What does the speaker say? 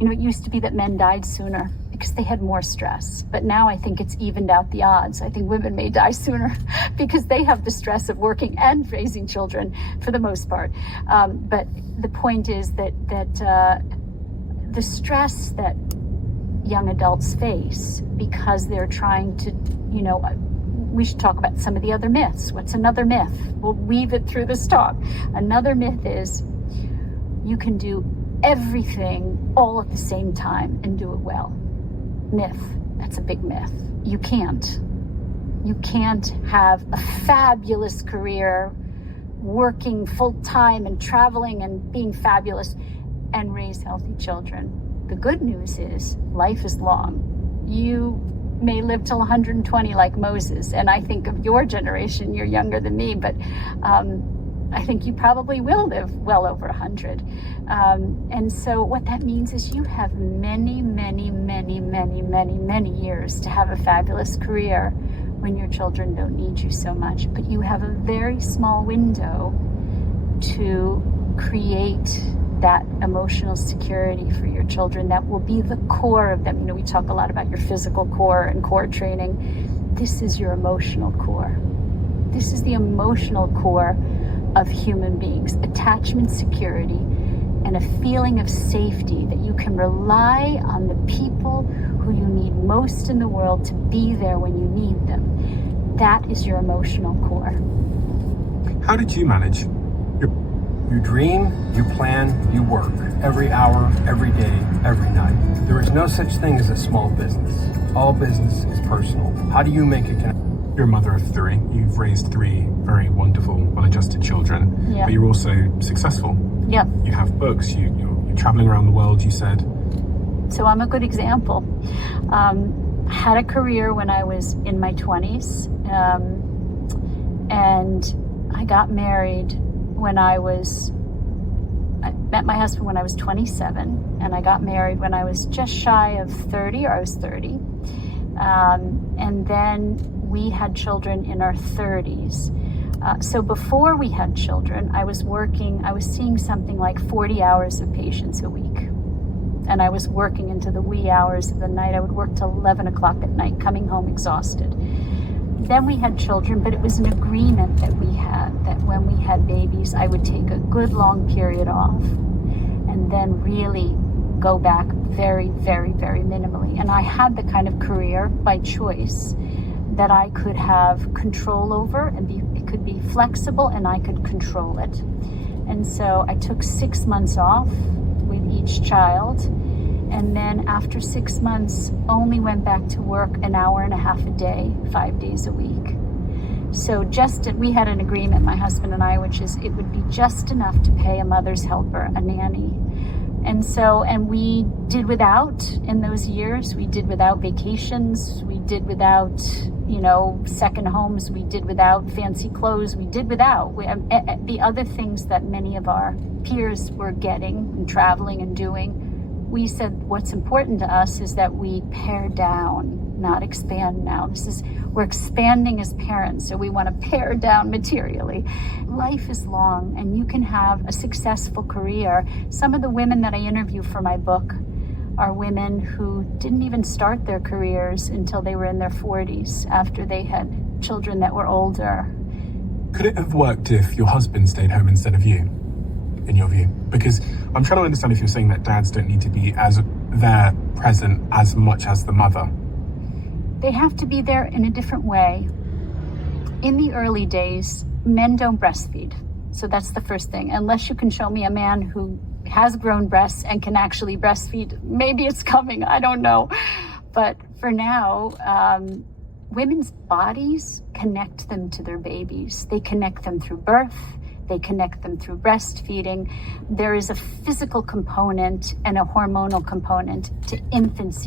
It used to be that men died sooner because they had more stress. But now I think it's evened out the odds. I think women may die sooner because they have the stress of working and raising children for the most part. But the point is that the stress that young adults face because they're trying to, we should talk about some of the other myths. What's another myth? We'll weave it through this talk. Another myth is you can do everything all at the same time and do it well. Myth. That's a big myth. You can't. You can't have a fabulous career, working full time and traveling and being fabulous and raise healthy children. The good news is life is long. You may live till 120 like Moses. And I think of your generation, you're younger than me, but I think you probably will live well over 100. And so what that means is you have many, many, many, many, many, many years to have a fabulous career when your children don't need you so much. But you have a very small window to create that emotional security for your children that will be the core of them. We talk a lot about your physical core and core training. This is your emotional core. This is the emotional core of human beings. Attachment, security, and a feeling of safety that you can rely on the people who you need most in the world to be there when you need them. That is your emotional core. How did you manage? You dream, you plan, you work every hour, every day, every night. There is no such thing as a small business. All business is personal. How do you make it connect? You're a mother of 3. You've raised 3 very wonderful, well-adjusted children. Yeah. But you're also successful. Yeah. You have books. You're traveling around the world, you said. So I'm a good example. Had a career when I was in my 20s. And I got married when I met my husband when I was 27, and I got married when I was just shy of 30, or I was 30. And then we had children in our 30s. So before we had children, I was seeing something like 40 hours of patients a week. And I was working into the wee hours of the night. I would work till 11 o'clock at night, coming home exhausted. Then we had children, but it was an agreement that we had that when we had babies, I would take a good long period off and then really go back very, very, very minimally. And I had the kind of career by choice that I could have control over, and it could be flexible and I could control it. And so I took 6 months off with each child. And then after 6 months, only went back to work an hour and a half a day, 5 days a week. So we had an agreement, my husband and I, which is it would be just enough to pay a mother's helper, a nanny. And we did without, in those years, we did without vacations, we did without, second homes, we did without fancy clothes, we did without the other things that many of our peers were getting and traveling and doing. We said what's important to us is that we pare down, not expand now. We're expanding as parents, so we want to pare down materially. Life is long, and you can have a successful career. Some of the women that I interview for my book are women who didn't even start their careers until they were in their 40s, after they had children that were older. Could it have worked if your husband stayed home instead of you, in your view? Because I'm trying to understand if you're saying that dads don't need to be there present as much as the mother. They have to be there in a different way. In the early days, men don't breastfeed. So that's the first thing. Unless you can show me a man who has grown breasts and can actually breastfeed, maybe it's coming, I don't know. But for now, women's bodies connect them to their babies. They connect them through birth. They connect them through breastfeeding. There is a physical component and a hormonal component to infancy.